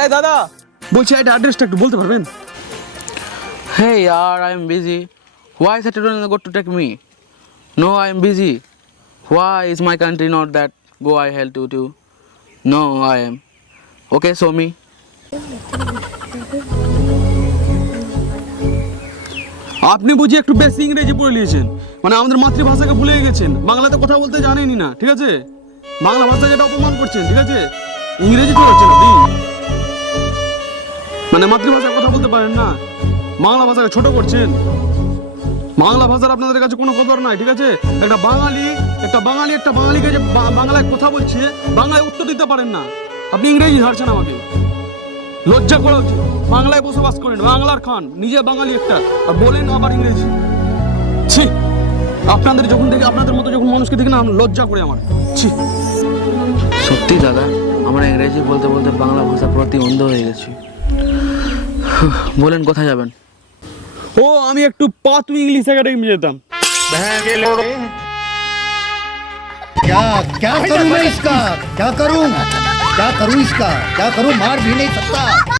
এই দাদা বলছি এটা অ্যাড্রেসটা একটু বলতে পারবেন? Hey yaar, I am busy. Why Saturday not got to take me? No, I am busy. Why is my country not that go I help you to? No, I am. Okay, show me. আপনি বুঝি একটু বেশি ইংরেজি পড়ে নিয়েছেন, মানে আমাদের মাতৃভাষাকে ভুলে গেছেন, বাংলাতে কথা বলতে জানেনই না, ঠিক আছে? বাংলা ভাষাকে এটা অপমান করছেন, ঠিক আছে? ইংরেজি চলেছেন আপনি, মানে মাতৃভাষায় কথা বলতে পারেন না, বাংলা ভাষাকে ছোট করছেন। বাংলা ভাষার আপনাদের কাছে কোনো কদর নাই, ঠিক আছে? একটা বাঙালিকে যে বাংলায় কথা বলছে, বাংলায় উত্তর দিতে পারেন না, আপনি ইংরেজি ঝাড়ছেন আমাকে। লজ্জা করা উচিত। বাংলায় বসবাস করেন, বাংলার খান, নিজে বাঙালি একটা, আর বলেন আবার ইংরেজি। ছি, আপনাদের মতো যখন মানুষকে দেখে না লজ্জা করে আমার। ছি। সত্যি দাদা, আমরা ইংরেজি বলতে বলতে বাংলা ভাষার প্রতি অন্ধ হয়ে গেছি। বলেন কোথায় যাবেন? ও আমি একটু পাতু ইংলিশ একাডেমি যেতাম। क्या क्या करूं मैं इसका? क्या करूं इसका? क्या करूं? मार भी नहीं सकता।